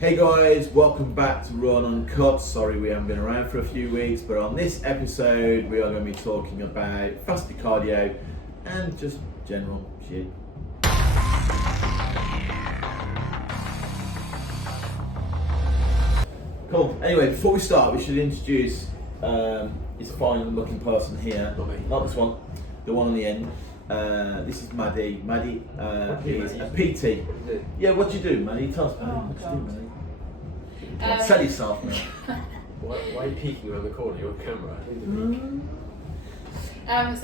Hey guys, welcome back to Run Uncut. Sorry we haven't been around for a few weeks, but on this episode we are going to be talking about fasted cardio and just general shit. Cool. Anyway, before we start, we should introduce this fine looking person here. Not this one, the one on the end. This is Maddie. Maddie is a PT. Yeah, what do you do, Maddie? Tell us, Maddie. What do you do, Maddie? Sell yourself, man. Why are you peeking around the corner? You're on camera. I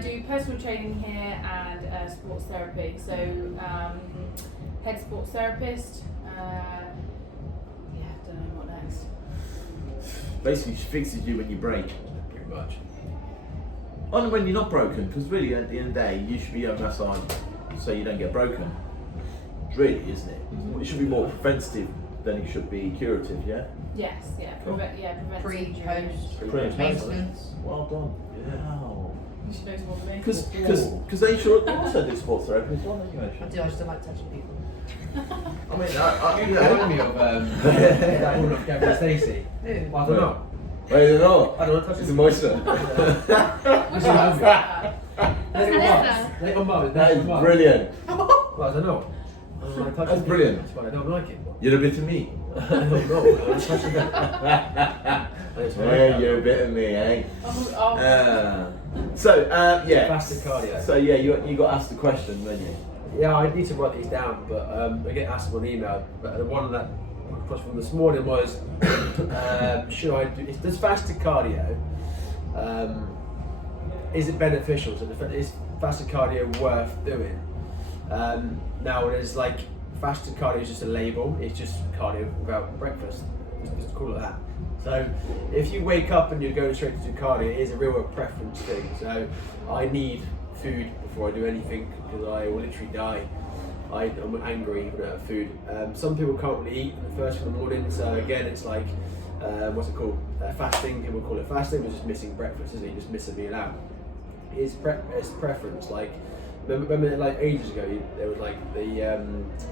do personal training here and sports therapy. So head sports therapist. Don't know what next. Basically, she fixes you when you break. Pretty much. Only when you're not broken, because really at the end of the day, you should be having massage so you don't get broken. Really, isn't it? It should be more preventative than it should be curative, yeah? Yes, yeah. Cool. Prevent Pre, injuries. post, maintenance. Well done. Yeah. Wow. You should know more than me. Because they also do sports therapy as well, don't you, I actually? do, I still like touching people. I mean, You remind me of that one of Gavin Stacey. Who? Well, I don't know. I don't know. I don't know. Touch It's a moisture. Which one's that? Little mum. That is brilliant. Well, I don't know. That's brilliant. That's why I don't like it. You're a bit of me. I don't know. I'm touching that. Yeah, you're a bit of me, eh? Oh. Yeah. Fasted cardio. So yeah, you got asked the question, didn't you? Yeah, I need to write these down, but I get asked on email. But the one that across from this morning was, should I do? Does fasted cardio? Is it beneficial? So is fasted cardio worth doing? Now there's like fasted cardio is just a label. It's just cardio without breakfast. Just call it that. So if you wake up and you're going straight to do cardio, it is a real preference thing. So I need food before I do anything because I will literally die. I'm angry when I have food. Some people can't really eat the first thing in the morning. So again, it's like what's it called? Fasting. People call it fasting. It's just missing breakfast, isn't it? You just miss a meal out. It's preference. Like remember like ages ago, there was like the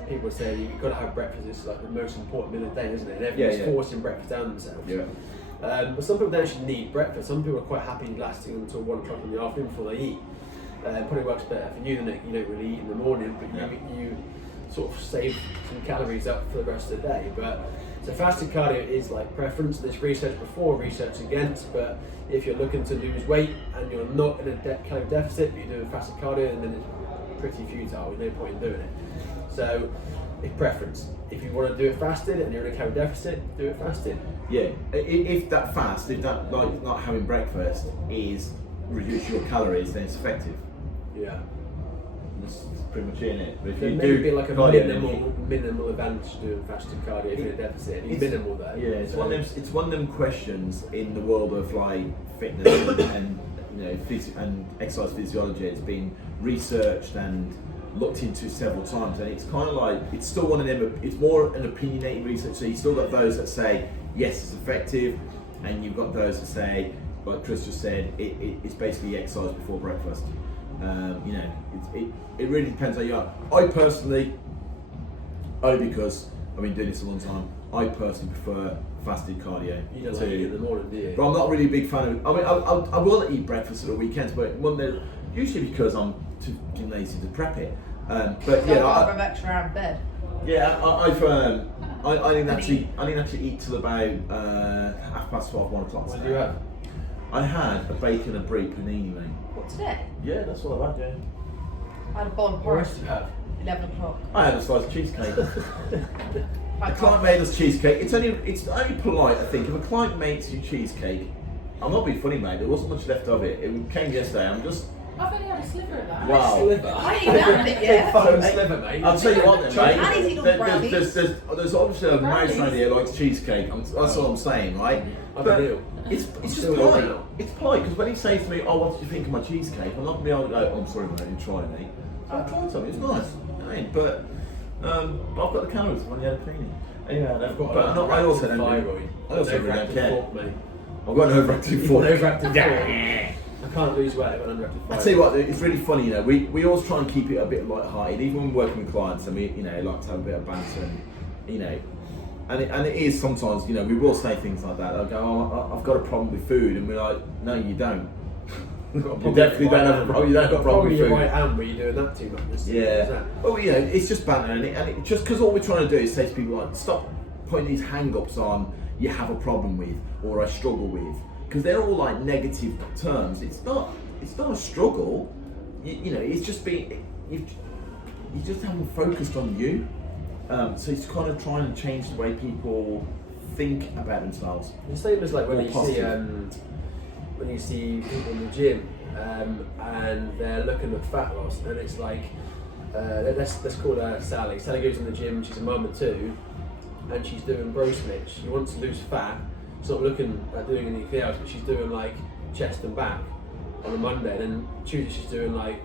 people would say you've got to have breakfast. It's like the most important meal of the day, isn't it? And everyone's forcing breakfast down themselves. Yeah. But some people don't actually need breakfast. Some people are quite happy lasting until 1 o'clock in the afternoon before they eat. Probably works better for you than you don't really eat in the morning, but you sort of save some calories up for the rest of the day. But so fasted cardio is like preference. There's research before, research against. But if you're looking to lose weight and you're not in a calorie deficit, but you're doing fasted cardio, and then it's pretty futile. There's no point in doing it. So it's preference. If you want to do it fasted and you're in a calorie deficit, do it fasted. Yeah. If that like not having breakfast is reduce your calories, then it's effective. Yeah. That's pretty much it, innit? But if There you may do be like a cardio, minimal advantage to doing fasted cardio if you're in a deficit. It's minimal there. Yeah, it's one of them questions in the world of like fitness and you know and exercise physiology. It's been researched and looked into several times, and it's kind of like it's still one of them. It's more an opinionated research. So you still got those that say yes, it's effective, and you've got those that say, like Chris just said, it's basically exercise before breakfast. You know, it really depends how you are. I personally, only because I've been doing this a long time, I personally prefer fasted cardio. You don't like it in the morning, do you? But I'm not really a big fan of it. I mean, I will eat breakfast at the weekends, but usually because I'm too lazy to prep it. But yeah, I'd have extra out of bed. Yeah, I didn't actually eat till about 12:30, 1 o'clock. What did you have? I had a bacon and brie panini, mate. What, today? Yeah, that's what I've had, yeah. I had a bowl of What porridge. else did you have? 11 o'clock. I had a slice of cheesecake. A client made us cheesecake. It's only polite, I think. If a client makes you cheesecake, I'm not being funny, mate. There wasn't much left of it. It came yesterday. I've only had a sliver of that. Wow. Sliver. I ain't even had it yet. Fucking sliver, mate. I'll tell you what, then, mate. And he's eating all brownies. There's obviously a mouse around here that likes cheesecake. That's all I'm saying, right? I But do. it's just still polite. ill now. It's polite because when he says to me, "Oh, what did you think of my cheesecake?" I'm not gonna be able to go, "Oh, I'm sorry, mate. I didn't try it." So I tried something. It's nice. I mean, but I've got the calories when you had a cleaning. Anyway, I also don't. I also really don't care. I've got an overactive fork. I can't lose weight. I've got an underactive I tell you what, it's really funny. You know, we always try and keep it a bit light-hearted, even when we're working with clients, and we, you know, like to have a bit of banter. And you know, and it is sometimes, you know, we will say things like that. They'll go, oh, I've got a problem with food, and we're like, no, you don't. You definitely don't have a problem. You don't have a problem with food. Right hand where you're doing that too much. Yeah. Well, you know, it's just banter, and it just because all we're trying to do is say to people like, stop putting these hang-ups on you have a problem with or I struggle with, because they're all like negative terms. It's not a struggle. You know, it's just being you just haven't focused on you. So it's kind of trying to change the way people think about themselves. The same as like when you Positive. see people in the gym and they're looking at fat loss, and it's like let's call her Sally. Sally goes in the gym. She's a mum of two, and she's doing bro splits. She wants to lose fat. She's not looking at doing anything else, but she's doing like chest and back on a Monday. And then Tuesday she's doing like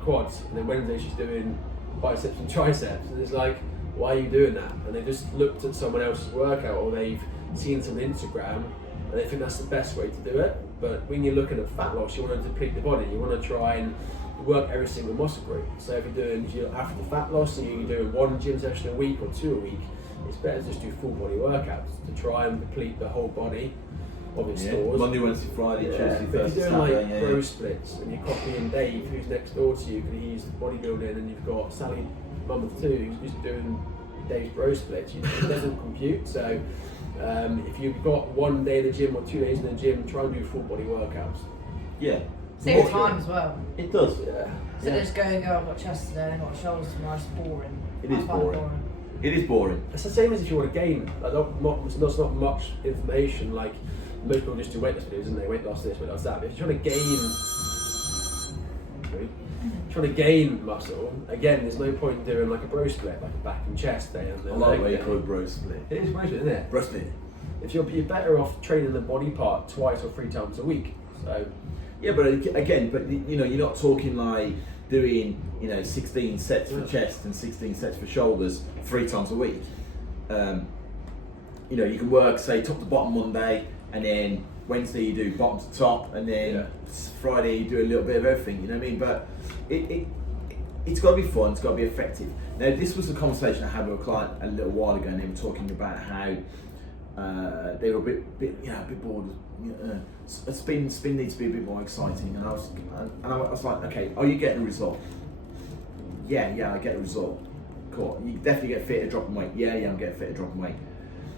quads, and then Wednesday she's doing biceps and triceps. And it's like, why are you doing that? And they just looked at someone else's workout, or they've seen some Instagram, and they think that's the best way to do it. But when you're looking at fat loss, you want to deplete the body. You want to try and work every single muscle group. So if you're after fat loss and you're doing one gym session a week or two a week, it's better to just do full body workouts to try and deplete the whole body of its stores. Monday, Wednesday, Friday, Tuesday, but Thursday, if you're doing Saturday, like bro splits and you're copying Dave, who's next door to you, because he's bodybuilding, and you've got Sally, mum of two, who's just doing Dave's bro splits, it doesn't compute. So if you've got one day in the gym or 2 days in the gym, try and do full body workouts. Yeah. Same time as well. It does. Yeah. So just go, I've got chest today, I've got shoulders tomorrow, it's boring. It is I find boring. It is boring. It's the same as if you want to gain. Like it's not much information. Like most people just do weight loss videos, and they weight loss this, weight loss that. But if you're trying to gain muscle, again, there's no point in doing like a bro split, like a back and chest day. And I like the way you call it bro split. It is bro split, isn't it? Bro split. If you're better off training the body part twice or 3 times a week. So yeah, but again, you know, you're not talking like doing, you know, 16 sets for chest and 16 sets for shoulders 3 times a week. You know, you can work, say, top to bottom Monday, and then Wednesday you do bottom to top, and then Friday you do a little bit of everything, you know what I mean? But it's got to be fun, it's got to be effective. Now, this was a conversation I had with a client a little while ago, and they were talking about how they were a bit bored. Spin needs to be a bit more exciting, and I was like, okay, are you getting a result? Yeah, I get a result. Cool. You definitely get fit at dropping weight. Yeah, I'm getting fit at dropping weight.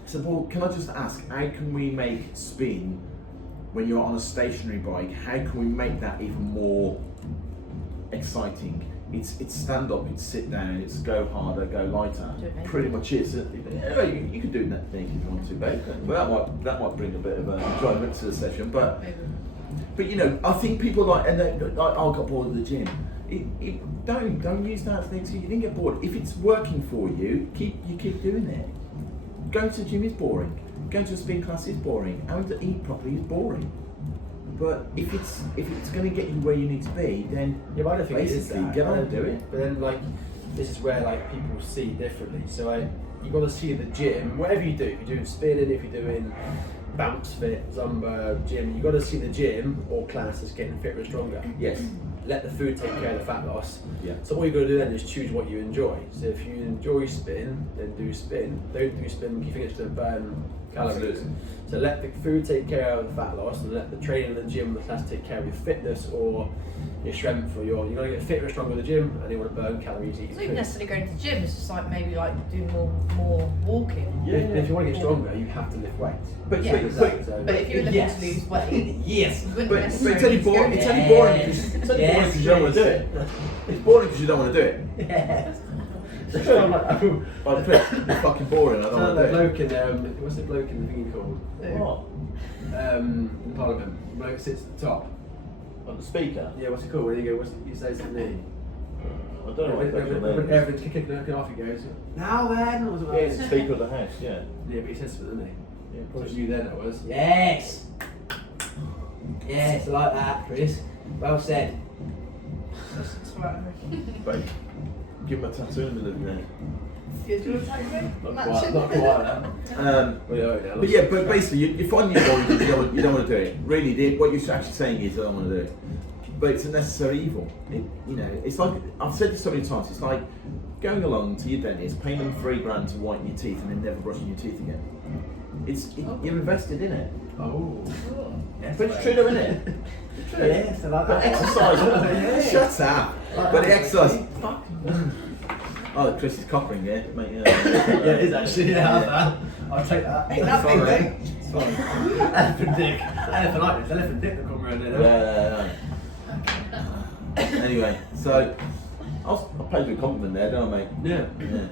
So, well, can I just ask, how can we make spin when you're on a stationary bike? How can we make that even more exciting? It's stand up, it's sit down, it's go harder, go lighter. Pretty much is. You can do that thing if you want to, but that might bring a bit of enjoyment to the session. But you know, I think people like, and I got bored of the gym. Don't use that thing so you didn't get bored. If it's working for you, keep doing it. Going to the gym is boring. Going to a spin class is boring. Having to eat properly is boring. But if it's going to get you where you need to be, then yeah, but I don't think basically it is that. get on and do it. But then, like, this is where like people see differently. So you got to see the gym, whatever you do. If you're doing spinning, if you're doing bounce fit, Zumba, gym, you got to see the gym or class as getting fitter and stronger. Yes. Let the food take care of the fat loss. Yeah. So what you've got to do then is choose what you enjoy. So if you enjoy spin, then do spin. Don't do spin if you think it's going to burn calories. Absolutely. So let the food take care of the fat loss, and let the training in the gym, the class, take care of your fitness or your strength, or you're going to get fitter and stronger in the gym, and you want to burn calories. It's not even necessarily going to the gym, it's just like maybe like do more walking. Yeah. If you want to get stronger, you have to lift weights. But if you're looking to lose weight, yes. you But wouldn't it's necessarily only boring. It's only boring because you don't want to do it. It's boring because you don't want to do it. Yes. It's fucking boring. I don't want to do it. Bloke in what's the bloke in the thingy called? What? In Parliament. The bloke sits at the top. On the speaker? Yeah, what's it called? When he says to me. I don't know what the actual name is. Everything's kicking off, he goes, now then! Or something Yeah, like it's the that. speaker of the house, yeah. Yeah, but he says to it, doesn't he? Yeah, So probably. you then it was. Yes! Yes, I like that, Chris. Well said. That's right. Babe, give him a tattoo in the middle of the day. Yeah, do you want to take me? Not quite that. But yeah, basically, you find your boring because you don't want to do it. Really, what you're actually saying is, I don't want to do it. but it's a necessary evil. It's like, I've said this so many times, it's like going along to your dentist, paying them $3,000 to whiten your teeth and then never brushing your teeth again. You're invested in it. Oh. Yes, But it's true though, isn't it? Yes, I like But that. exercise, shut up. But the exercise, oh, Chris is cockering, yeah, mate. Yeah, it is actually. Yeah, I'll take that. Ain't that big, mate? It's fine. Elephant dick. Elephant dick that come around there. Yeah. Anyway, so I paid you a compliment there, don't I, mate? Yeah. Yeah. Where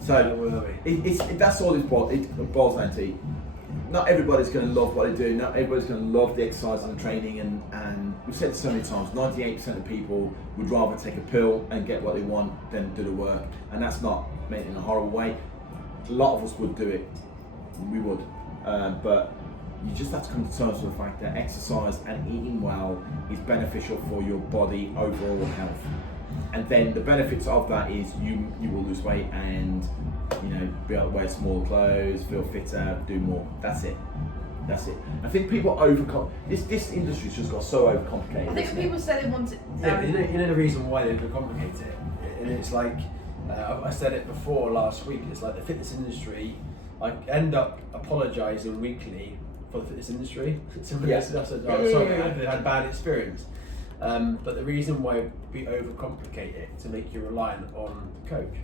So were we? that's all it boils down to. Not everybody's going to love what they do. Not everybody's going to love the exercise and the training. And we've said this so many times. 98% of people would rather take a pill and get what they want than do the work. And that's not meant in a horrible way. A lot of us would do it. We would. But you just have to come to terms with the fact that exercise and eating well is beneficial for your body overall health. And then the benefits of that is you will lose weight and be able to wear smaller clothes, feel fitter, do more. That's it. I think people this industry's just got so overcomplicated. I think when people say they want it. Yeah, but you know the reason why they overcomplicate it, and it's like I said it before last week. It's like the fitness industry. I end up apologising weekly for the fitness industry. Somebody else said, I had a bad experience. But the reason why we overcomplicate it to make you reliant on the coach.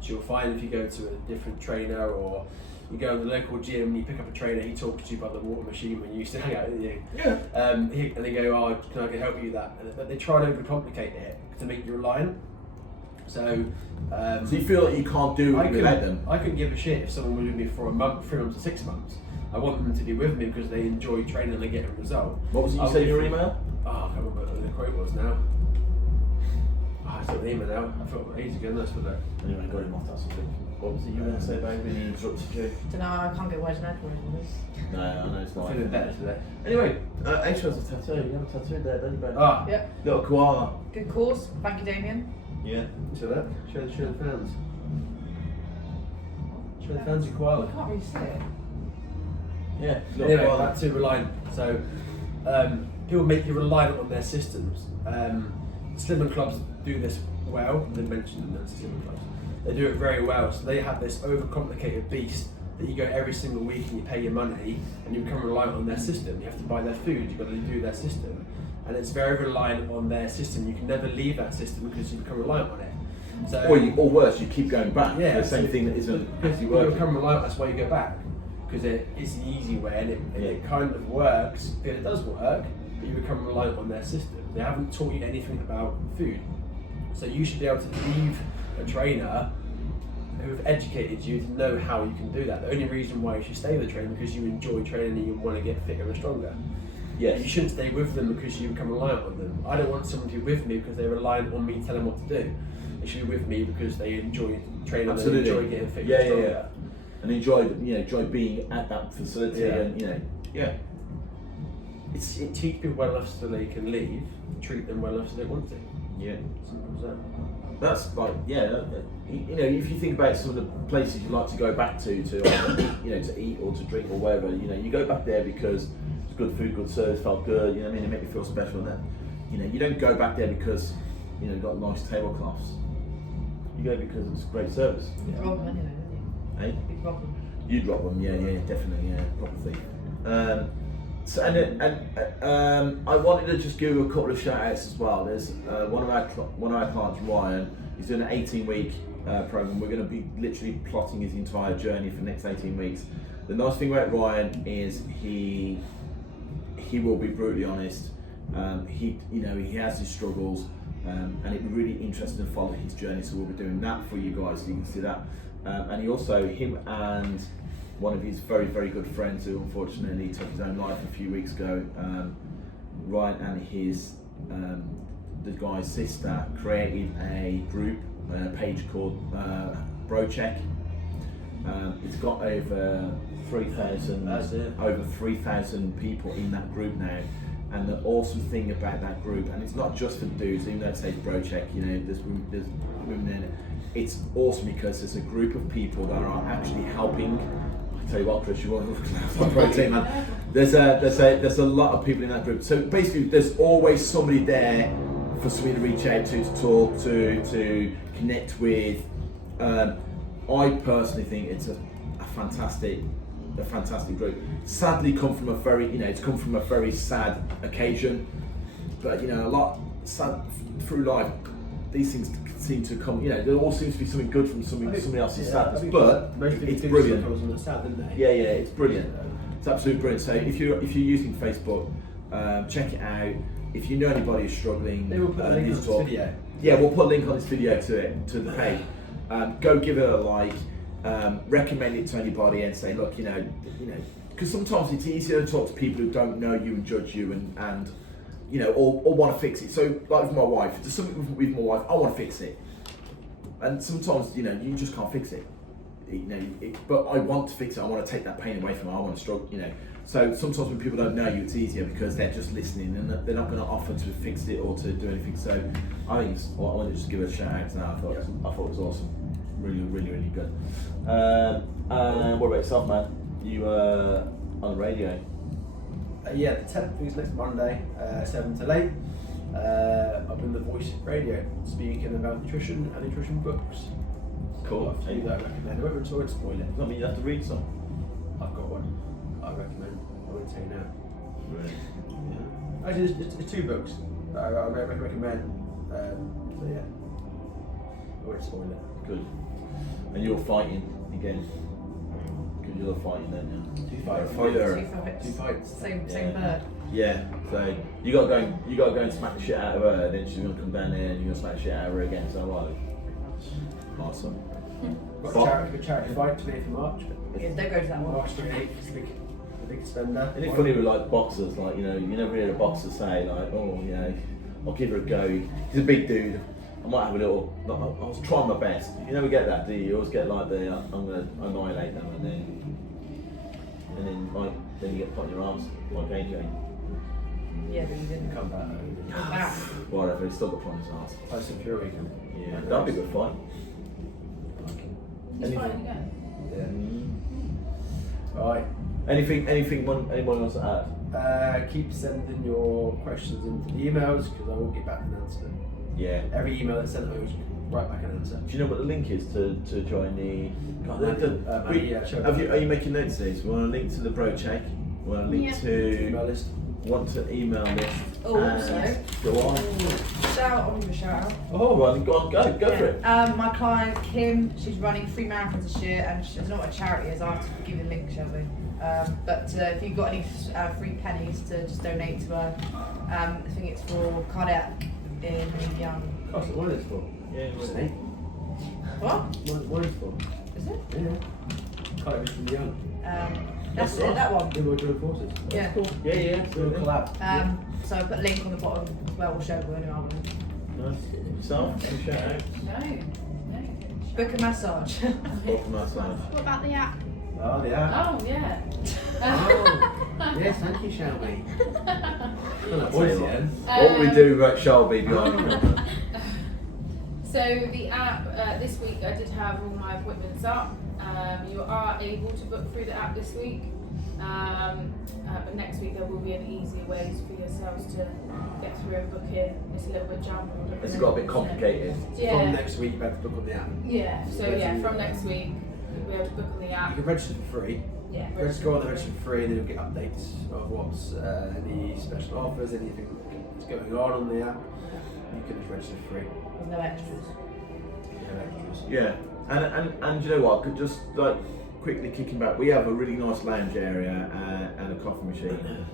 So you'll find if you go to a different trainer or you go to the local gym and you pick up a trainer, he talks to you about the water machine when you used to hang out with you. Yeah. And they go, oh, can I help you with that? But they try to overcomplicate it to make you reliant. So you feel like you can't do it without them? I couldn't give a shit if someone was with me for a month, 3 months or 6 months. I want them to be with me because they enjoy training and they get a result. What was it you said in your email? Oh, I can't remember what the quote was now. Oh, it's not the email now. I thought ages ago, that's for that. Anyway, got him off that subject. What was it you were going to say about him? He interrupted you? Don't know, I can't get words in edgeways. No, I know it's I'm not. feeling better today. Anyway, Aisha has a tattoo. You have a tattoo there, don't you, babe? Ah, Yep. Little koala. Good cause. Thank you, Damien. Yeah. show that. Show the fans. Show the fans your koala. I can't really see it. Yeah. Little Anyway, koala. back to reliant. So, people make you reliant on their systems. Slimmer clubs do this well. They mentioned them as slimmer clubs. They do it very well. So they have this overcomplicated beast that you go every single week and you pay your money and you become reliant on their system. You have to buy their food. You've got to do their system, and it's very reliant on their system. You can never leave that system because you become reliant on it. So, or worse, you keep going back. Yeah, The same thing that isn't because actually you working. become reliant, that's why you go back. Because it's the easy way and it kind of works, and it does work, but you become reliant on their system. They haven't taught you anything about food. So you should be able to leave a trainer who have educated you to know how you can do that. The only reason why you should stay with a trainer is because you enjoy training and you want to get fitter and stronger. Yes. You shouldn't stay with them because you become reliant on them. I don't want someone to be with me because they're reliant on me telling them what to do. They should be with me because they enjoy training and they enjoy getting fitter and stronger. And enjoy being at that facility and It teach people well enough so they can leave, treat them well enough so they want to. Yeah. Simple as that. That's like, if you think about some of the places you like to go back to eat or to drink or whatever, you go back there because it's good food, good service, felt good, it made you feel special. And that, you don't go back there because, you've got nice tablecloths. You go because it's great service. You'd rob them anyway, wouldn't you? Hey? You'd rob them. You'd rob them, definitely, proper thief. So I wanted to just give a couple of shout outs as well. There's one of our clients, Ryan. He's doing an 18-week program. We're going to be literally plotting his entire journey for the next 18 weeks. The nice thing about Ryan is he will be brutally honest. He has his struggles, and it'd be really interesting to follow his journey. So we'll be doing that for you guys, so you can see that. And him and one of his very, very good friends who unfortunately took his own life a few weeks ago, Ryan and his the guy's sister created a group, page called Bro Check. It's got over 3,000 people in that group now. And the awesome thing about that group, and it's not just for dudes, even though it says Bro Check, there's women in it. It's awesome because there's a group of people that are actually helping. tell you what, Chris, you want to protein, man. There's a lot of people in that group. So basically, there's always somebody there for somebody to reach out to talk to connect with. I personally think it's a fantastic group. Sadly, it's come from a very sad occasion, but a lot sad through life. These things seem to come. There all seems to be something good from somebody else's sadness, but it's brilliant. Yeah, it's brilliant. It's absolutely brilliant. So if you're using Facebook, check it out. If you know anybody who's struggling, They will put a link on this video. Yeah, we'll put a link on this video to the page. Go give it a like. Recommend it to anybody and say, look, because sometimes it's easier to talk to people who don't know you and judge you and or want to fix it. So, like with my wife, there's something with my wife, I want to fix it, and sometimes you just can't fix it. But I want to fix it. I want to take that pain away from her. I want to struggle. So sometimes when people don't know you, it's easier because they're just listening and they're not going to offer to fix it or to do anything. So I think I want to just give a shout out to that. I thought it was awesome. Really, really, really good. What about yourself, man? You on the radio? Yeah, the 10th is next Monday, 7 to 8. I'm in the Voice Radio, speaking about nutrition and nutrition books. Cool. I that I recommend. I won't spoil it. Does that mean you have to read some? I've got one. I recommend. I won't say now. Really? Yeah. Actually, it's 2 books that I recommend. So yeah, I won't spoil it. Good. And you're fighting again. Because you're fighting then, yeah. 2 fights. Two 2 fights. Same Yeah. bird. Yeah. So you got to go and smack the shit out of her. Then she's gonna come down there and you're gonna smack the shit out of her again. So right. Awesome. Got a charity fight 28th of March. Yeah, don't go to that one. March 28th is the big spender. Isn't it funny with like boxers, like you never hear a boxer say like, oh I'll give her a go. He's a big dude. I might have a little. I was trying my best. You never get that, do you? You always get like the I'm gonna annihilate them, and then you get put in your arms like AJ. Yeah, but you didn't Come back. come back. Whatever, he's still got put in his arms. Tyson Fury. Yeah, that'd be a good fight. He's Anything? fine again. Yeah. Right. Anything? Anybody wants to add? Keep sending your questions into the emails because I will get back an answer. Yeah. Every email that's sent over, write back an answer. Do you know what the link is to join the? Sure. Are you making notes of these? We want a link to the bro check. We want a link Email to list. want to email list. Oh, also. Go on. I'll give a shout out. Oh, well, go for it. My client Kim, she's running 3 marathons this year, and she doesn't know what a charity is. I'll have to give you the link, shall we? But if you've got any free pennies to just donate to her, I think it's for cardiac in young. That's what it's for. Yeah, Snake. What? What it's for? Is it? Yeah. Can't be from the young. That's it. That one. They were doing forces. Yeah. Cool. Yeah. Do a collab. So I put a link on the bottom as well. We'll show you anyway. Nice. Yourself? Any shout out? No. Book a massage. Book a massage. What about the app? Oh, yeah. Oh, yeah. Oh, yes, thank you, Shelby. What we do at Shelby behind. So the app, this week I did have all my appointments up. You are able to book through the app this week. But next week there will be an easier ways for yourselves to get through and book in. It's a little bit jumbled. It's got a bit complicated. Yeah. From next week, you have to book on the app. Yeah, so from next week you'll be able to book on the You app. can register for free. Yeah. Just go on the register for free and then you'll get updates of what's any special offers, anything that's going on the app. You can just register for free. There's no extras. No extras. Yeah, and you know what? Could just like quickly kicking back, we have a really nice lounge area and a coffee machine.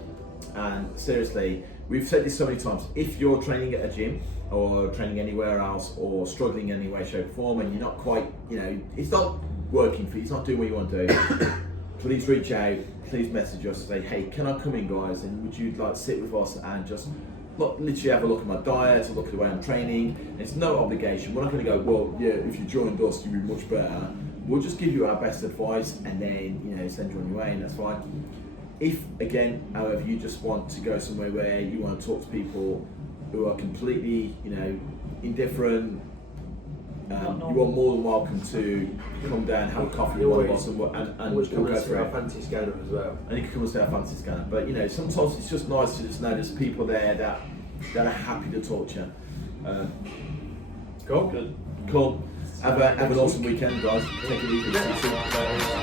And seriously, we've said this so many times. If you're training at a gym or training anywhere else or struggling in any way, shape, or form, and you're not quite, it's not working for you, it's not doing what you want to do. Please reach out. Please message us. Say, hey, can I come in, guys? And would you like sit with us and just literally have a look at my diet, a look at the way I'm training. It's no obligation. We're not going to go, well, yeah, if you joined us, you'd be much better. We'll just give you our best advice and then, send you on your way, and that's fine. If, again, however, you just want to go somewhere where you want to talk to people who are completely, indifferent, Not you normal. are more than welcome to come down, have a coffee with one of us, and Always we'll come go and see through our it. fancy scanner as well. And you can come and see our fancy scanner. But you know, sometimes it's just nice to just know there's people there that are happy to talk to you. Cool. Good. Cool. Have an awesome weekend, guys. Take it easy. See you soon.